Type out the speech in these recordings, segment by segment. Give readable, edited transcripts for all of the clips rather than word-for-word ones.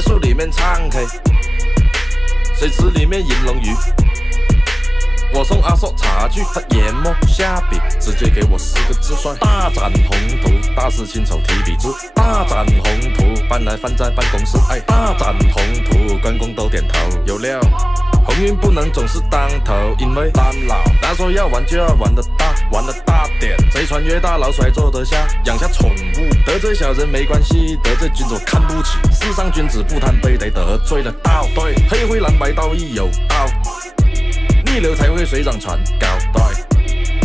别墅里面唱 K， 水池里面银龙鱼。我送阿硕茶具，他研磨下笔，直接给我4个字帅：大展宏图，大事亲手提笔字。大展宏图，搬来放在办公室。哎，大展宏图，关公都点头。有料，鸿运不能总是当头，因为当老，他说要玩就要玩得大，玩得大点。谁穿越大老鼠还坐得下，养下宠物，得罪小人没关系，得罪君主看不起。世上君子不贪杯，得得罪了道。对，黑灰蓝白道义有道。逆流才会水涨船高，对，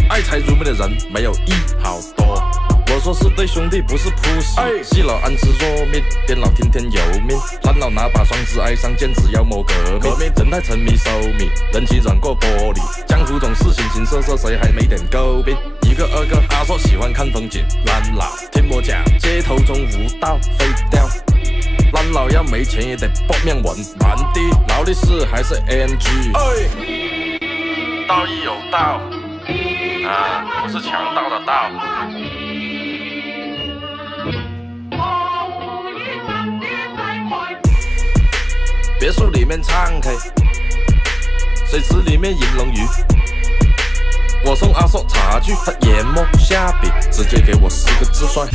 爱财如命的人没有一好多。我说是对兄弟，不是铺戏。细老安吃弱命，颠老天天有命。蓝老拿把双子爱上剑，只要谋革命。人太沉迷收米，人气软过玻璃。江湖总是形形色色，谁还没点诟病？一个二个阿硕喜欢看风景，蓝老听我讲，街头中无道废掉。蓝老要没钱也得搏命稳，蛮低劳力士还是 AMG。道义有道啊，不是强盗的盗。别墅里面唱 K， 水池里面银龙鱼。我送阿硕茶具，他研磨下笔，直接给我4个字帅。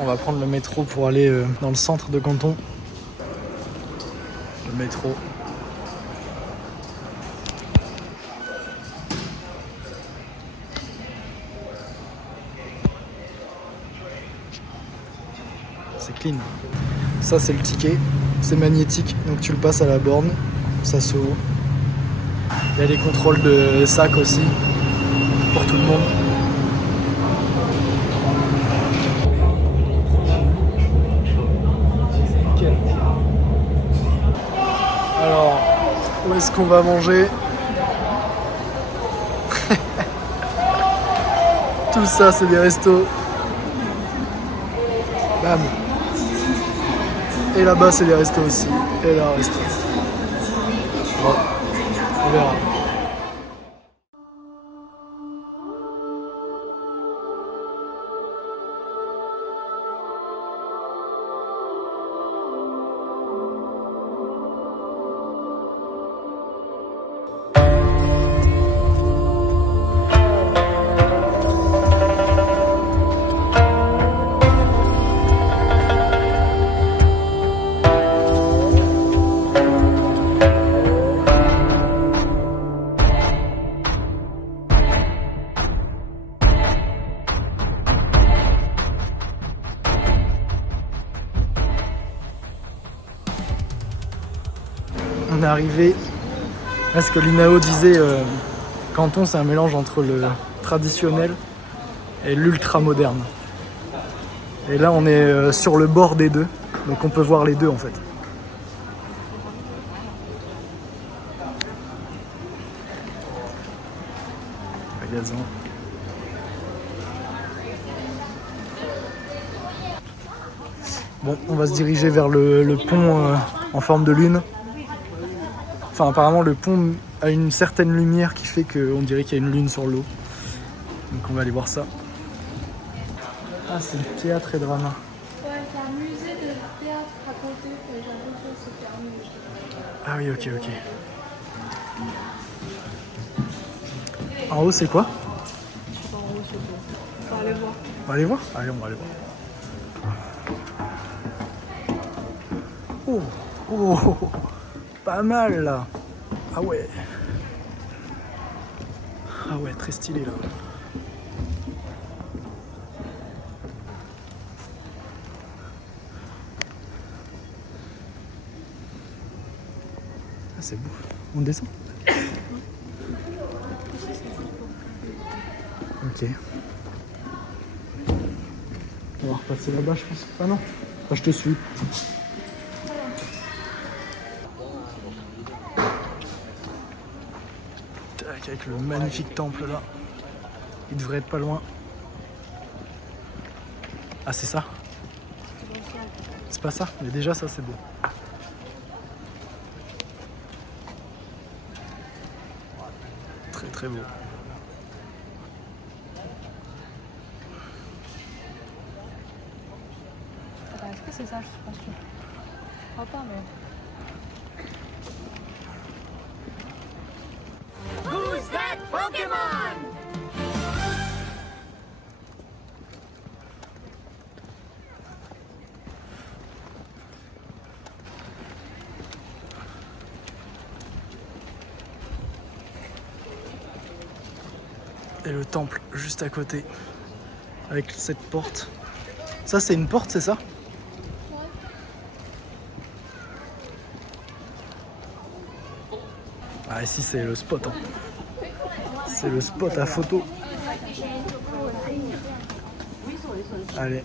On va prendre le métro pour aller dans le centre de Canton. Le métro. C'est clean. Ça c'est le ticket, c'est magnétique, donc tu le passes à la borne, ça s'ouvre. Il y a les contrôles de sac aussi, pour tout le monde. Alors, où est-ce qu'on va manger? Tout ça, c'est des restos. Bam. Et là-bas, c'est des restos aussi. Et là, un resto. Bon, on verra. On est arrivé à ce que l'INAO disait, Canton c'est un mélange entre le traditionnel et l'ultra moderne. Et là on est sur le bord des deux, donc on peut voir les deux en fait. Magasin. Bon, on va se diriger vers le pont en forme de lune. Enfin, apparemment, le pont a une certaine lumière qui fait qu'on dirait qu'il y a une lune sur l'eau. Donc, on va aller voir ça. Ah, c'est le théâtre et drama. Ouais, c'est un musée de théâtre à côté. J'ai l'impression que c'est fermé. Ah oui, ok, ok. En haut, c'est quoi? Je sais pas, en haut, c'est quoi. On va aller voir. On va aller voir? Allez, on va aller voir. Oh, oh, pas mal là. Ah ouais. Ah ouais, très stylé là. Ah, c'est beau. On descend? Ok. On va repasser là-bas, je pense. Ah non. Enfin, je te suis. Tac, avec le magnifique temple là. Il devrait être pas loin. Ah, c'est ça? C'est pas ça? Mais déjà, ça, c'est beau. Très très beau. c'est ça, je suis pas sûre. Je crois pas, mais. Et le temple juste à côté, avec cette porte. Ça, c'est une porte, c'est ça? Ah, ici, c'est le spot. Hein. C'est le spot à photo. Allez.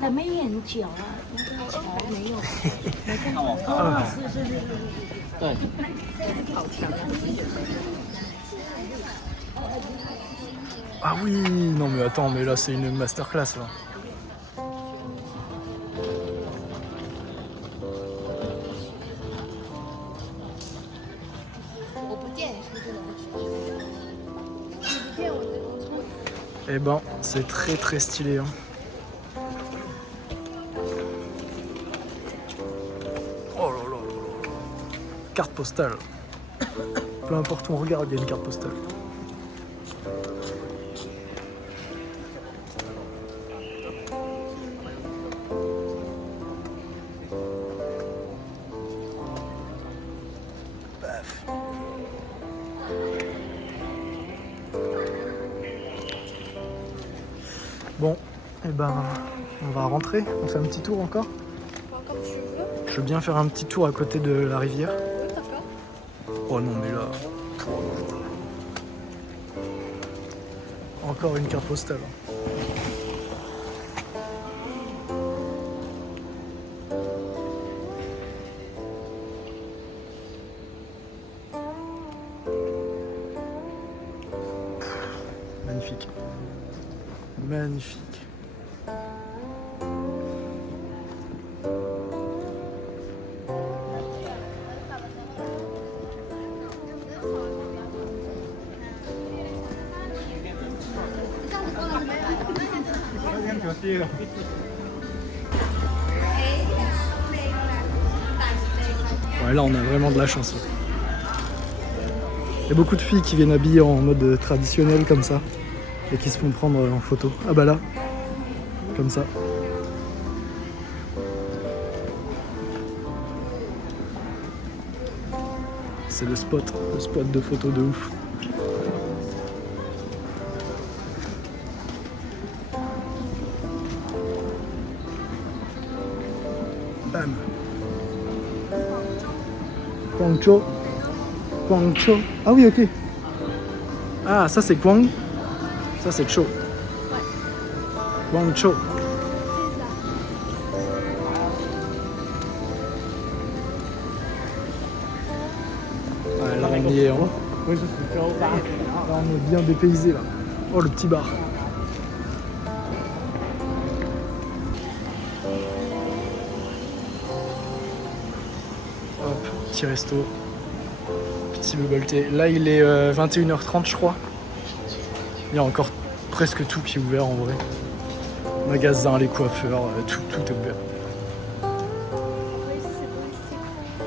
但没很久啊，那个桥没有，没看到。哦，是是是是是。对。好强啊！ Ah oui, non mais attends, mais là c'est une masterclass là. Eh ben, c'est très très stylé. Hein. Oh là là là là. Carte postale. Peu importe où on regarde, il y a une carte postale. Bon, et ben, on va rentrer. On fait un petit tour encore. Comme tu veux. Je veux bien faire un petit tour à côté de la rivière. Oui, d'accord. Oh non, mais là. Encore une carte postale. Magnifique. Magnifique. Ouais, là on a vraiment de la chance. Là. Il y a beaucoup de filles qui viennent habillées en mode traditionnel comme ça et qui se font prendre en photo. Ah bah là, comme ça. C'est le spot de photo de ouf. Bam. Guangzhou. Guangzhou. Ah oui, ok. Ah, ça c'est Guang. Ça c'est Zhou. Guangzhou. Ouais, là on y est. Hein. Là on est bien dépaysé là. Oh le petit bar. Hop, petit resto. Petit bubble tea. Là il est 21h30 je crois. Il y a encore presque tout qui est ouvert en vrai. Magasins, les coiffeurs, tout est ouvert.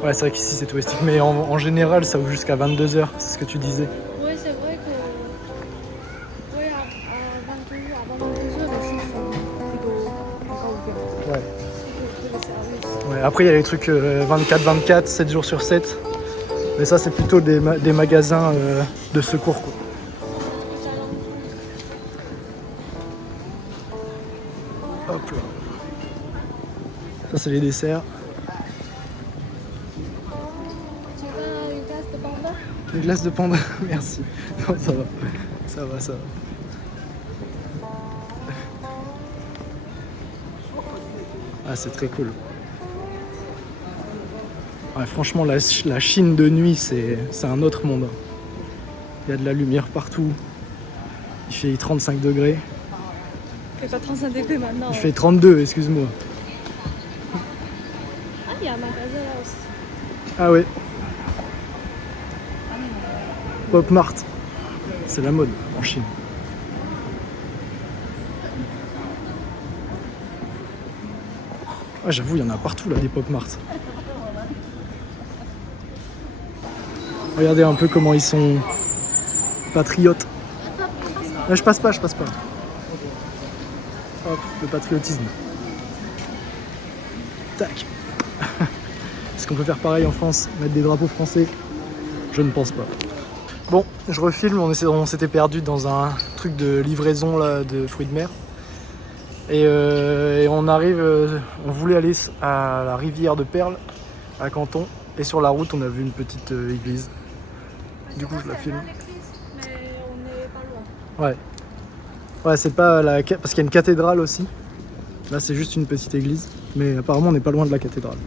Ouais, c'est vrai qu'ici c'est touristique, mais en général ça ouvre jusqu'à 22h, c'est ce que tu disais. Oui, c'est vrai que. Oui, à 22h, avant 22h, les choses sont plutôt encore ouvertes. Ouais. Plutôt les services. Ouais, après il y a les trucs 24/24, 7 jours sur 7. Mais ça c'est plutôt des magasins de secours quoi. Hop là. Ça c'est les desserts. Tu veux une glace de panda? Une glace de panda, merci. Non, ça va. Ça va, ça va. Ah c'est très cool. Ouais, franchement la Chine de nuit c'est un autre monde. Il y a de la lumière partout. Il fait 35 degrés. Il fait pas 35 degrés maintenant. Il fait 32, excuse-moi. Ah, il y a un magasin là aussi. Ah ouais. Pop Mart. C'est la mode en Chine. Ouais, j'avoue, il y en a partout là des Pop Mart. Regardez un peu comment ils sont patriotes. Là, je passe pas. Hop, le patriotisme. Tac. Est-ce qu'on peut faire pareil en France? Mettre des drapeaux français? Je ne pense pas. Bon, je refilme, on s'était perdu dans un truc de livraison là, de fruits de mer. Et on arrive, on voulait aller à la rivière de Perles, à Canton. Et sur la route, on a vu une petite église. Du coup, je la filme. Mais on n'est pas loin. Ouais. Ouais, c'est pas la... Parce qu'il y a une cathédrale aussi. Là, c'est juste une petite église. Mais apparemment, on n'est pas loin de la cathédrale.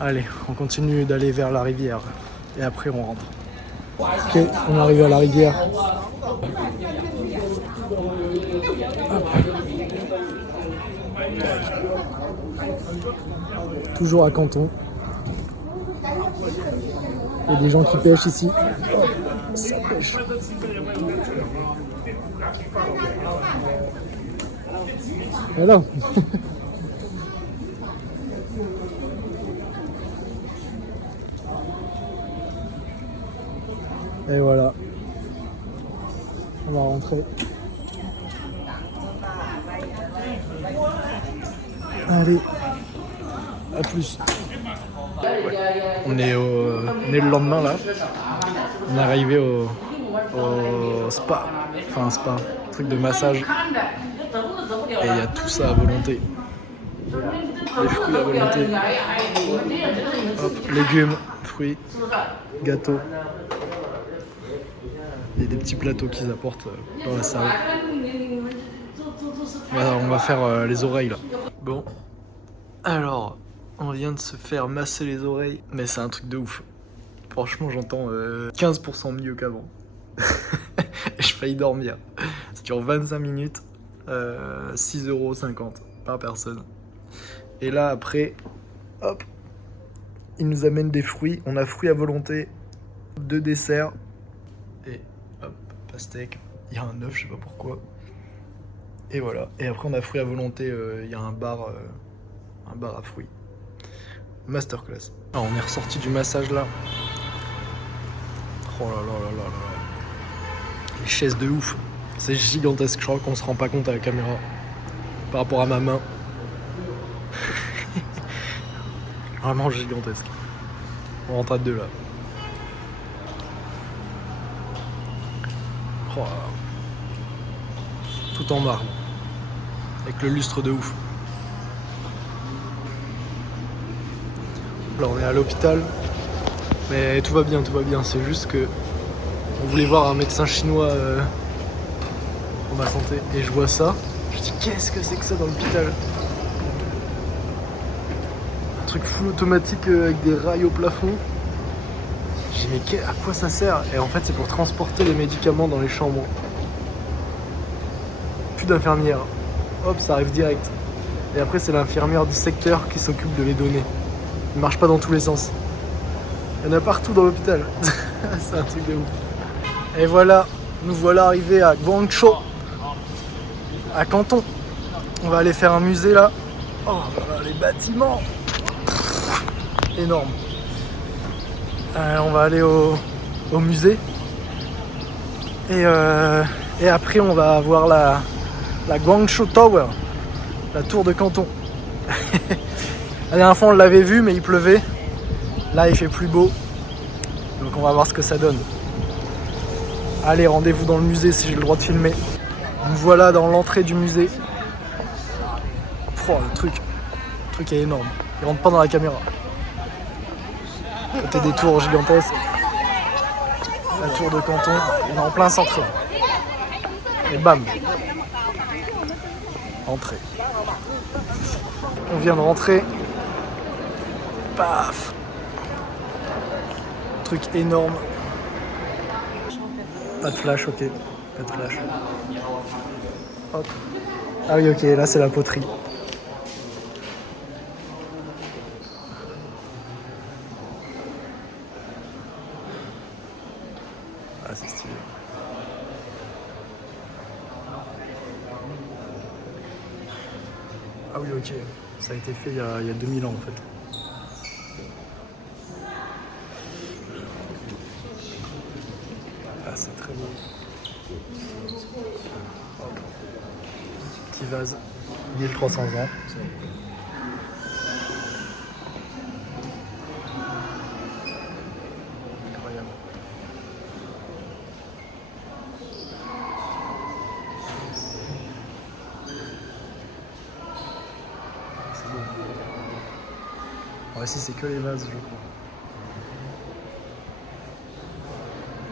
Allez, on continue d'aller vers la rivière. Et après, on rentre. Ok, on est arrivé à la rivière. Toujours à Canton. Il y a des gens qui pêchent ici. Oh, ça pêche. Voilà. Et voilà. On va rentrer. Allez. À plus. Ouais. On est le lendemain là. On est arrivé au spa. Enfin un spa. Truc de massage. Et il y a tout ça à volonté. Les fruits à volonté. Hop, légumes, fruits, gâteaux. Il y a des petits plateaux qu'ils apportent dans la salle. Voilà, on va faire les oreilles là. Bon. Alors, on vient de se faire masser les oreilles. Mais c'est un truc de ouf. Franchement, j'entends 15% mieux qu'avant. Et je failli dormir. Ça dure 25 minutes. 6,50 € par personne. Et là, après, hop, ils nous amènent des fruits. On a fruits à volonté, 2 desserts. Et hop, pastèque. Il y a un œuf, je sais pas pourquoi. Et voilà. Et après, on a fruits à volonté. Il y a un bar à fruits. Masterclass. Alors, on est ressorti du massage là. Oh là là là là là. Les chaises de ouf. C'est gigantesque. Je crois qu'on se rend pas compte à la caméra. Par rapport à ma main. Vraiment gigantesque. On rentre à 2 là. Oh là là. Tout en marbre. Avec le lustre de ouf. Là on est à l'hôpital. Mais tout va bien. C'est juste que on voulait voir un médecin chinois pour ma santé. Et je vois ça. Je dis qu'est-ce que c'est que ça dans l'hôpital? Un truc full automatique avec des rails au plafond. J'ai dit mais à quoi ça sert? Et en fait c'est pour transporter les médicaments dans les chambres. Plus d'infirmière. Hop, ça arrive direct. Et après c'est l'infirmière du secteur qui s'occupe de les donner. Il marche pas dans tous les sens. Il y en a partout dans l'hôpital. C'est un truc de ouf. Et voilà, nous voilà arrivés à Guangzhou, à Canton. On va aller faire un musée là. Oh là là, les bâtiments. Énorme. On va aller au musée. Et après on va voir la Guangzhou Tower, la tour de Canton. La dernière fois on l'avait vu mais il pleuvait. Là il fait plus beau. Donc on va voir ce que ça donne. Allez, rendez-vous dans le musée si j'ai le droit de filmer. Nous voilà dans l'entrée du musée. Oh, le truc est énorme. Il rentre pas dans la caméra. Côté des tours gigantesques. La tour de Canton, on est en plein centre. Et bam. Entrée. On vient de rentrer. Paf. Truc énorme. Pas de flash, ok. Pas de flash. Hop. Ah oui, ok, là c'est la poterie. Ah, c'est stylé. Ah oui, ok. Ça a été fait il y a 2000 ans en fait. Ah, c'est très beau. Petit vase, 1300 ans. Incroyable. C'est beau. Ouais, si c'est que les vases, je crois.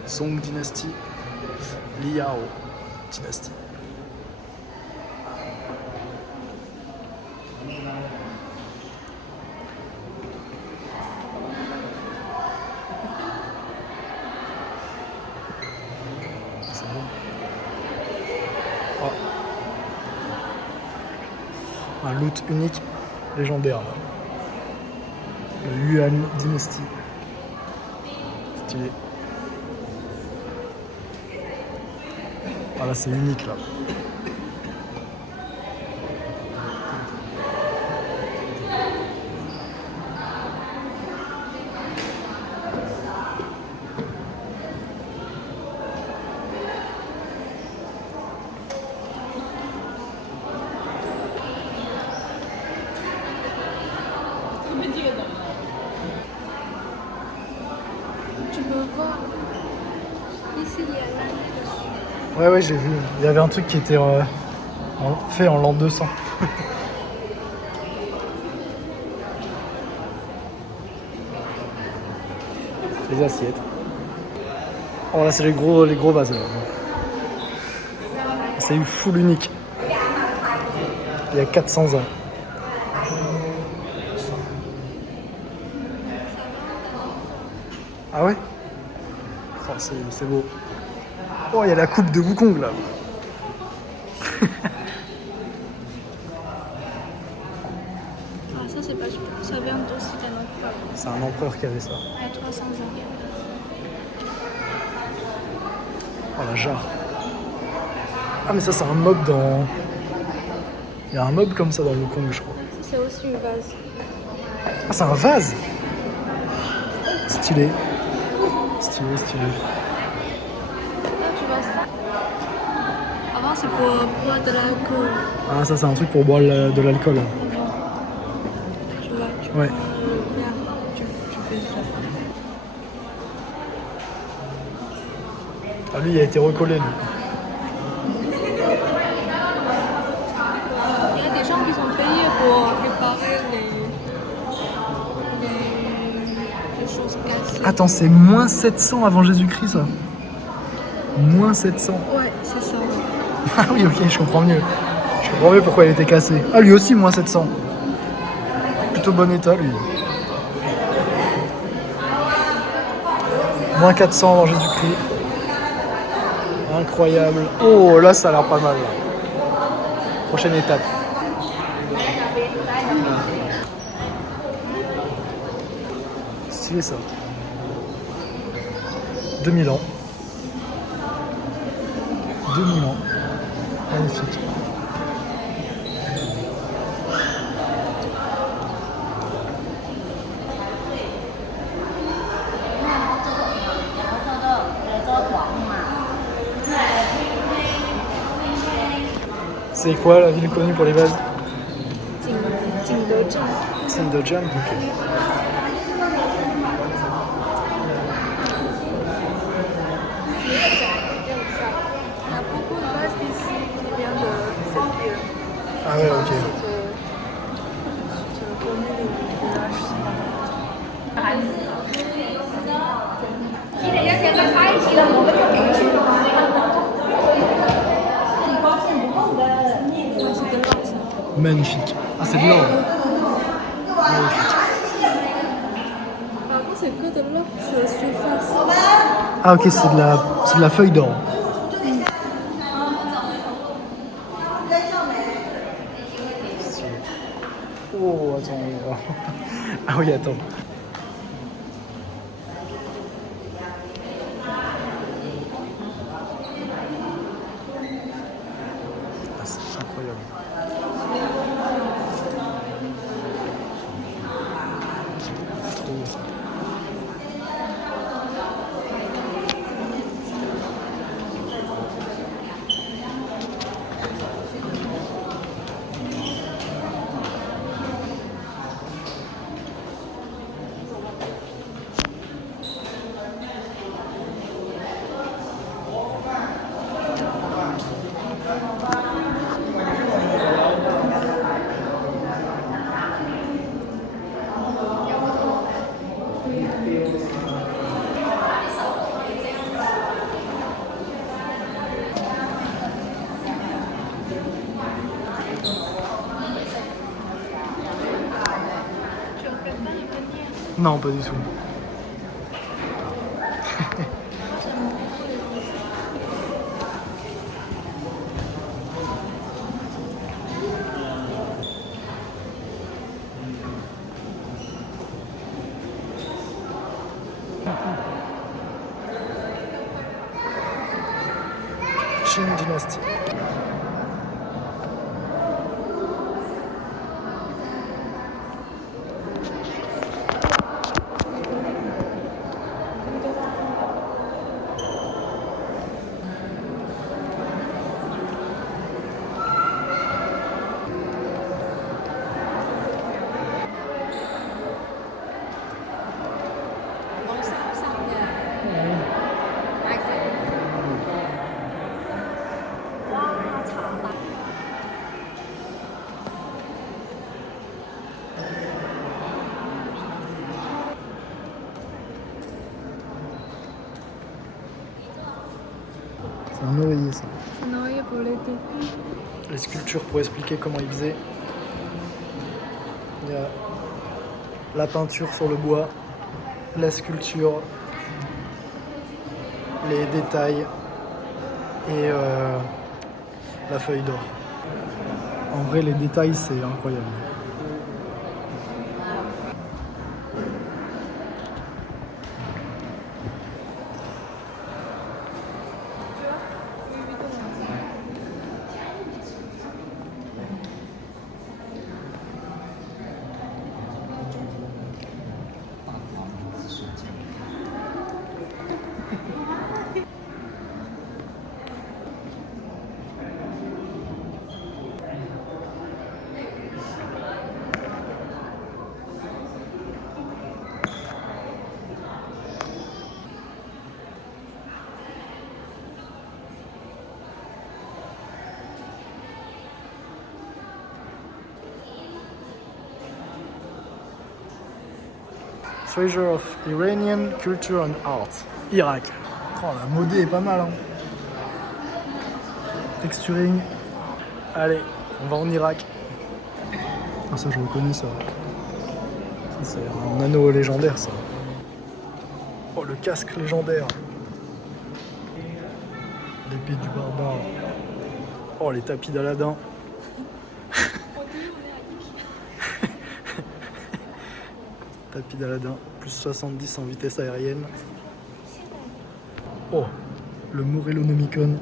Song Dynasty, Liao Dynasty. C'est bon. Oh. Un loot unique, légendaire. Là. Le Yuan Dynasty. Stylé. Ah là c'est unique là. Tu peux voir. Ici, il y a l'année dessus. Ouais, j'ai vu. Il y avait un truc qui était fait en l'an 200. Les assiettes. Oh là, c'est les gros vases. Là. C'est eu full unique. Il y a 400 ans. Ah ouais? Oh, c'est beau. Oh, il y a la coupe de Wukong là. Ah, ça, c'est pas super. Ça vient d'aussi d'un empereur. C'est un empereur qui avait ça. Il y a 300 ans. Oh la jarre. Ah mais ça c'est un mob dans... Il y a un mob comme ça dans Wukong je crois. Ça, c'est aussi une vase. Ah c'est un vase. Stylé. Stylé. Là, tu vois ça. Avant, c'est pour boire de l'alcool. Ah ça c'est un truc pour boire de l'alcool. Tu vois, tu Ouais. prends le verre, tu fais ça. Ah lui il a été recollé lui. Il y a des gens qui sont payés pour réparer les choses cassées. Attends c'est moins 700 avant Jésus-Christ ça. Moins 700. Ouais, c'est ça. Ah oui ok je comprends mieux. Je comprends mieux pourquoi il était cassé. Ah lui aussi moins 700. Plutôt bon état lui. Moins 400 avant Jésus-Christ. Incroyable. Oh là ça a l'air pas mal là. Prochaine étape. Stylé ça. 2000 ans. 2000 ans. Magnifique. C'est quoi la ville connue pour les vases? Jingdezhen. Ok. Il y a beaucoup de vases ici qui viennent de cette ville. Ah ouais, ok. Tu reconnais le village. Ouais, c'est de l'or, ça. Magnifique. Ah c'est de l'or. Magnifique. Par contre, c'est que de l'or sur la surface. Ah ok c'est de la feuille d'or. Oh attends. Ah oui attends. Ah, c'est incroyable. Non, pas du tout. Qing Dynasty. C'est un oreiller ça. C'est un oreiller pour l'été. Les sculptures pour expliquer comment ils faisaient. Il y a la peinture sur le bois, la sculpture, les détails et la feuille d'or. En vrai, les détails, c'est incroyable. Treasure of Iranian Culture and Art. Irak. Oh, la modée est pas mal. Hein. Texturing. Allez, on va en Irak. Ah, ça, je reconnais ça. Ça, c'est un anneau légendaire, ça. Oh, le casque légendaire. L'épée du barbare. Oh, les tapis d'Aladin. Tapis d'Aladin, plus 70 en vitesse aérienne. Oh, le Morellonomicon,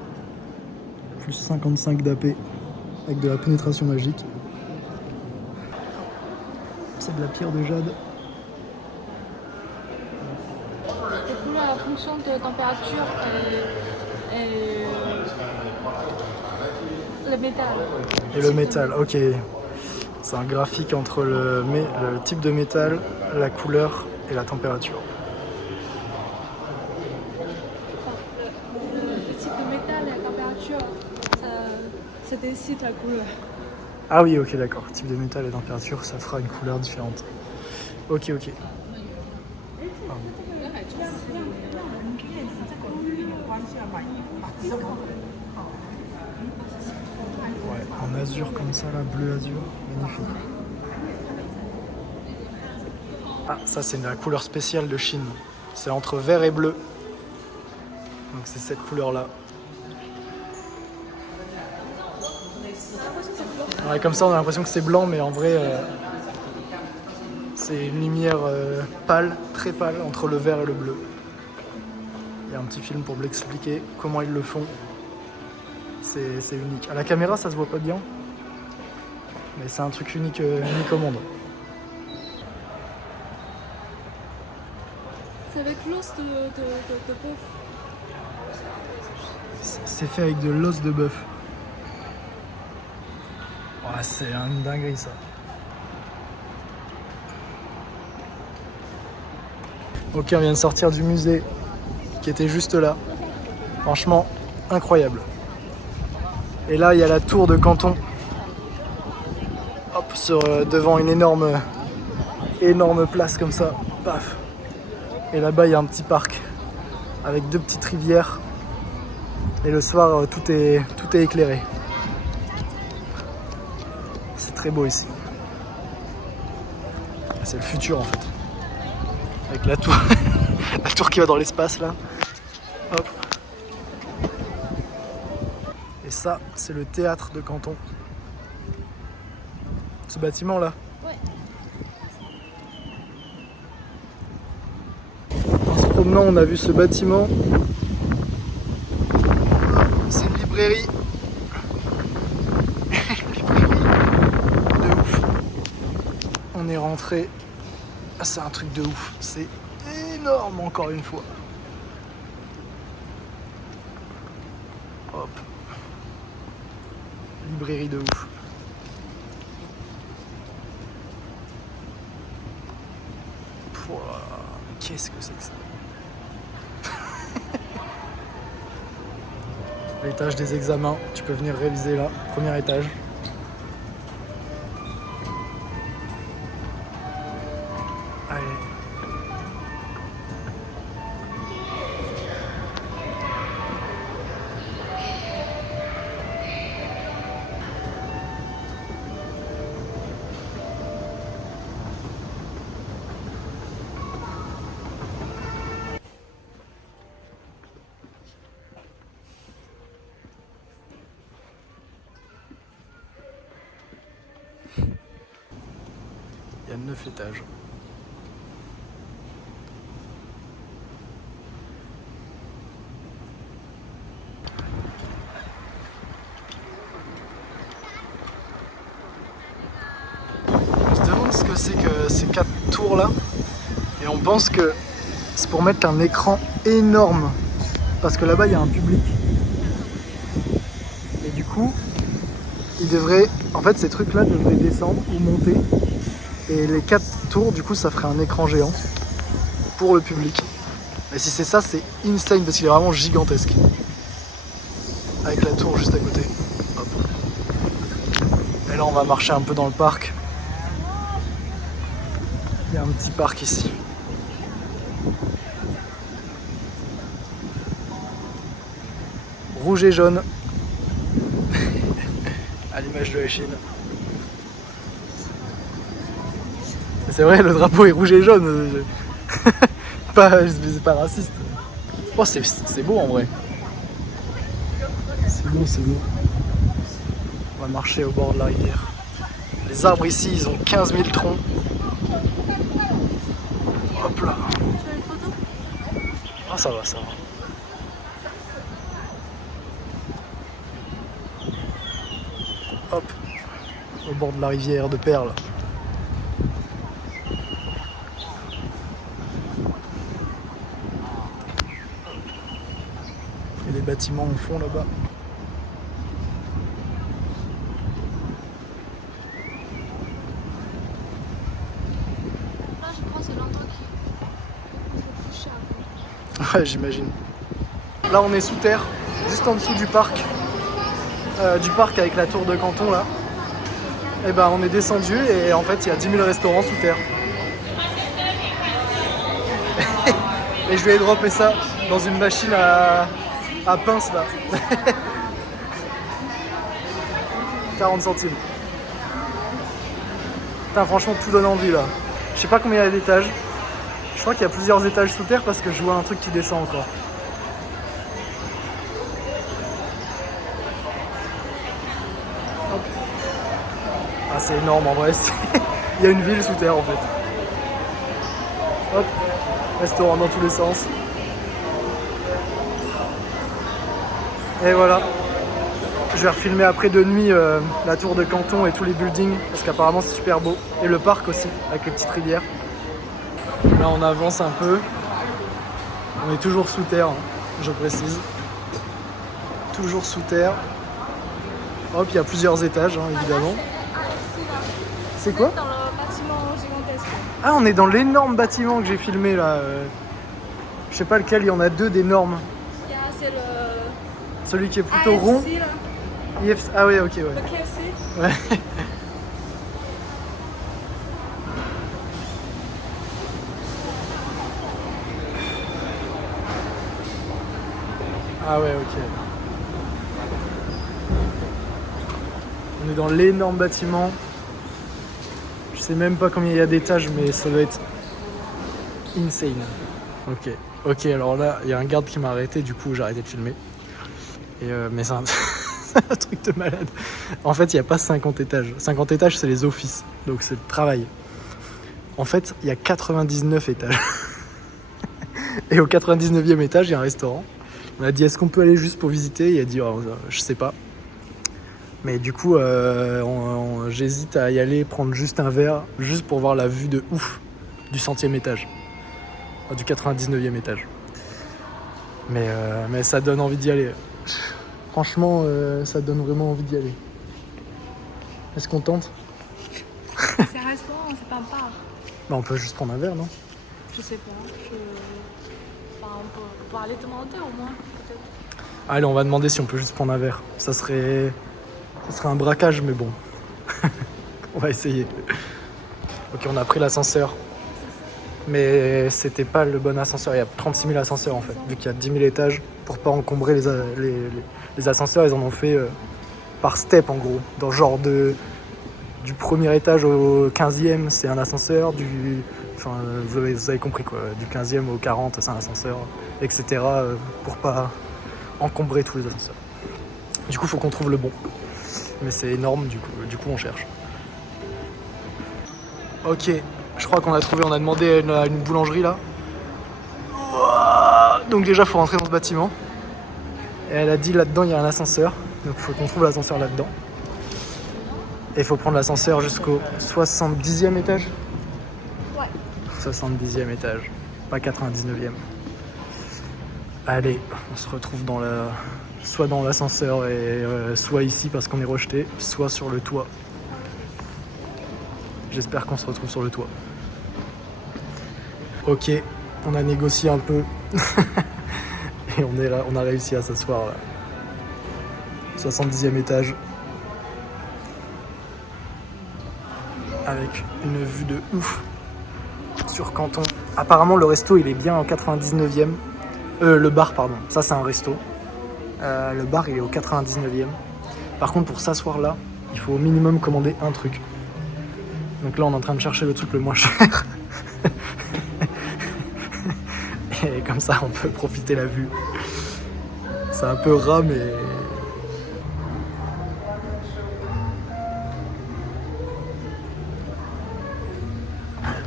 plus 55 d'AP, avec de la pénétration magique. C'est de la pierre de jade. Les couleurs en fonction de température et le métal. Et le métal, ok. C'est un graphique entre le type de métal, la couleur et la température. Le type de métal et la température, ça décide la couleur. Ah oui, ok, d'accord. Type de métal et température, ça fera une couleur différente. Ok, ok. Ouais, en azur comme ça, là, bleu azur, magnifique. Ah, ça c'est la couleur spéciale de Chine. C'est entre vert et bleu. Donc c'est cette couleur-là. Ouais, comme ça on a l'impression que c'est blanc, mais en vrai c'est une lumière pâle, très pâle, entre le vert et le bleu. Il y a un petit film pour vous l'expliquer, comment ils le font. C'est unique. À la caméra ça se voit pas bien, mais c'est un truc unique, unique au monde. C'est avec l'os de bœuf. C'est fait avec de l'os de bœuf. Ouais, c'est une dinguerie ça. Ok, on vient de sortir du musée qui était juste là. Franchement, incroyable. Et là, il y a la tour de Canton. Hop, devant une énorme place comme ça. Paf. Et là-bas, il y a un petit parc avec 2 petites rivières. Et le soir, tout est éclairé. C'est très beau ici. C'est le futur en fait. Avec la tour, la tour qui va dans l'espace là. Hop. Et ça, c'est le théâtre de Canton. Ce bâtiment là. Ouais. En se promenant, on a vu ce bâtiment. C'est une librairie. Une librairie de ouf. On est rentré. Ah, c'est un truc de ouf. C'est énorme encore une fois. Hop. Librairie de ouf. Pouah, qu'est-ce que c'est que ça? L'étage des examens, tu peux venir réviser là, premier étage. Allez. Il y a 9 étages. On se demande ce que c'est que ces 4 tours là. Et on pense que c'est pour mettre un écran énorme. Parce que là-bas il y a un public. Et du coup, il devrait. En fait, ces trucs là devraient descendre ou monter. Et les 4 tours, du coup, ça ferait un écran géant pour le public. Et si c'est ça, c'est insane parce qu'il est vraiment gigantesque. Avec la tour juste à côté. Hop. Et là, on va marcher un peu dans le parc. Il y a un petit parc ici. Rouge et jaune. À l'image de la Chine. C'est vrai, le drapeau est rouge et jaune. C'est pas raciste. Oh, c'est beau en vrai. C'est beau, c'est beau. On va marcher au bord de la rivière. Les arbres ici, ils ont 15 000 troncs. Hop là. Ah, ça va, ça va. Hop. Au bord de la rivière de Perles. Il y a des bâtiments au fond là-bas. Là, je crois que c'est l'endroit qui est plus cher. Ouais, j'imagine. Là, on est sous terre, juste en dessous du parc. Du parc avec la tour de Canton là. Et ben, on est descendu et en fait, il y a 10 000 restaurants sous terre. Et je lui ai droppé ça dans une machine à pince là. 40 centimes. Putain, franchement, tout donne envie là. Je sais pas combien il y a d'étages. Je crois qu'il y a plusieurs étages sous terre parce que je vois un truc qui descend encore. Hop. Ah, c'est énorme en vrai. Il y a une ville sous terre en fait. Hop. Restaurant dans tous les sens. Et voilà. Je vais refilmer après de nuit la tour de Canton et tous les buildings parce qu'apparemment c'est super beau. Et le parc aussi, avec les petites rivières. Là on avance un peu. On est toujours sous terre, hein, je précise. Toujours sous terre. Hop, il y a plusieurs étages, hein, évidemment. C'est quoi? Dans le bâtiment gigantesque. Ah, on est dans l'énorme bâtiment que j'ai filmé là. Je sais pas lequel, il y en a deux d'énormes. C'est le Celui qui est plutôt rond. AFC, là. Ah ouais, ok, ouais. Le KFC. Ouais. Ah ouais, ok. On est dans l'énorme bâtiment. Je sais même pas combien il y a d'étages, mais ça doit être Insane. Ok, alors là, il y a un garde qui m'a arrêté, du coup j'ai arrêté de filmer. Mais c'est un... un truc de malade. En fait, il n'y a pas 50 étages. 50 étages, c'est les offices, donc c'est le travail. En fait, il y a 99 étages. Et au 99e étage, il y a un restaurant. On a dit, est-ce qu'on peut aller juste pour visiter? Il a dit, oh, je sais pas. Mais du coup, j'hésite à y aller, prendre juste un verre, juste pour voir la vue de ouf du 100e étage. Du 99e étage. Mais ça donne envie d'y aller. Franchement, ça donne vraiment envie d'y aller. Est-ce qu'on tente? C'est un restaurant, c'est pas un bar. Bah, on peut juste prendre un verre, non? Je sais pas. Enfin, on peut aller demander au moins, peut-être. Allez, on va demander si on peut juste prendre un verre. Ça serait un braquage, mais bon. On va essayer. Ok, on a pris l'ascenseur. Mais c'était pas le bon ascenseur. Il y a 36 000 ascenseurs en fait. Vu qu'il y a 10 000 étages, pour pas encombrer les ascenseurs, ils en ont fait par step en gros. Dans genre du premier étage au 15e, c'est un ascenseur. Enfin, vous avez compris quoi. Du 15e au 40, c'est un ascenseur, etc. Pour pas encombrer tous les ascenseurs. Du coup, faut qu'on trouve le bon. Mais c'est énorme, du coup, on cherche. Ok. Je crois qu'on a trouvé, on a demandé à une boulangerie là. Donc déjà faut rentrer dans ce bâtiment. Et elle a dit là-dedans il y a un ascenseur. Donc il faut qu'on trouve l'ascenseur là-dedans. Et il faut prendre l'ascenseur jusqu'au 70e étage. Ouais. 70e étage, pas 99e. Allez, on se retrouve soit dans l'ascenseur et soit ici parce qu'on est rejeté, soit sur le toit. J'espère qu'on se retrouve sur le toit. Ok, on a négocié un peu. Et on est là, on a réussi à s'asseoir là. 70e étage. Avec une vue de ouf sur Canton. Apparemment le resto il est bien en 99e. Le bar pardon, ça c'est un resto. Le bar il est au 99e. Par contre pour s'asseoir là, il faut au minimum commander un truc. Donc là on est en train de chercher le truc le moins cher. Et comme ça on peut profiter la vue. C'est un peu ras mais...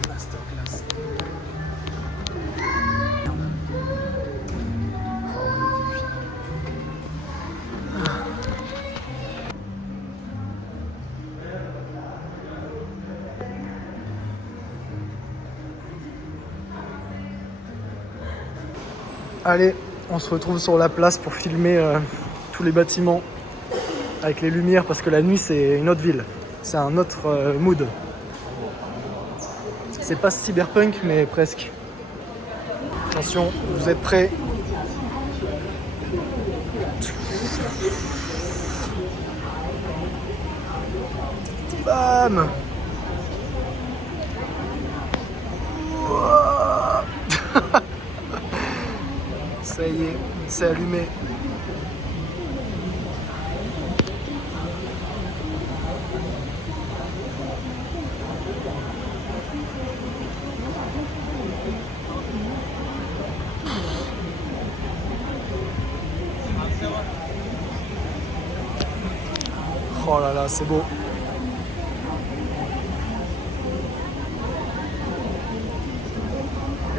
Masterclass. Allez, on se retrouve sur la place pour filmer tous les bâtiments avec les lumières parce que la nuit c'est une autre ville, c'est un autre mood. C'est pas cyberpunk mais presque. Attention, vous êtes prêts? Bam! Ça y est, c'est allumé. Oh là là, c'est beau.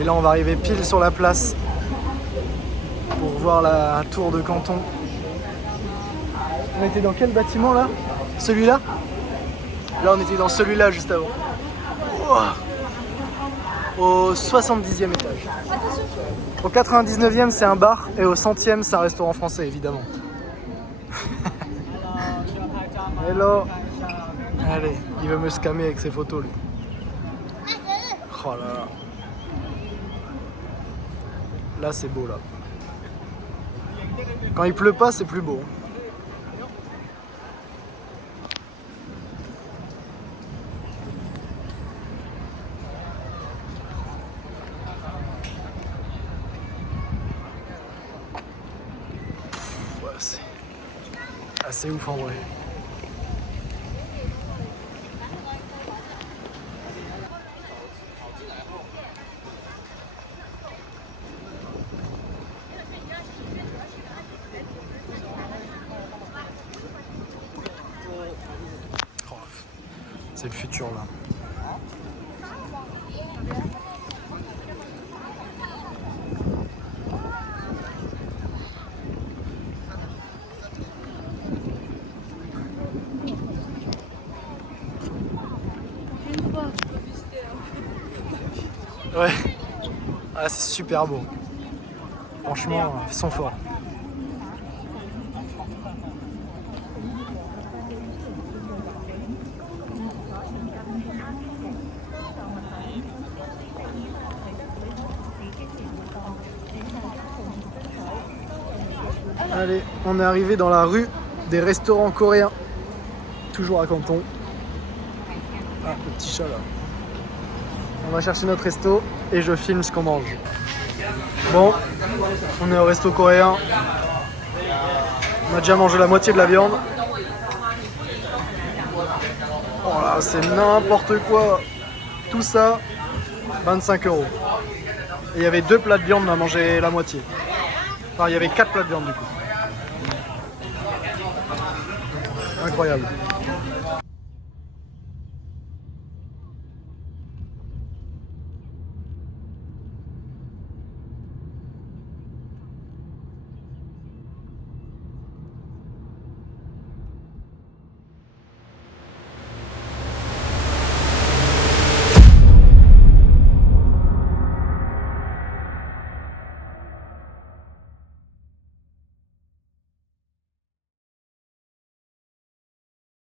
Et là, on va arriver pile sur la place pour voir la tour de Canton. On était dans quel bâtiment là? Celui-là? Là, on était dans celui-là juste avant. Wow. Au 70e étage. Au 99e, c'est un bar et au 100e, c'est un restaurant français, évidemment. Hello. Allez, il veut me scammer avec ses photos, lui. Oh là là. Là, c'est beau, là. Quand il pleut pas, c'est plus beau. Ouais, c'est assez ouf en vrai. C'est le futur là. Une fois, je peux visiter. Ouais. Ah, c'est super beau. Franchement, ils sont forts. Allez, on est arrivé dans la rue des restaurants coréens. Toujours à Canton. Ah, le petit chat là. On va chercher notre resto et je filme ce qu'on mange. Bon, on est au resto coréen. On a déjà mangé la moitié de la viande. Oh là, c'est n'importe quoi. Tout ça, 25 €. Et il y avait 2 plats de viande, on a mangé la moitié. Enfin, il y avait 4 plats de viande du coup. Incroyable.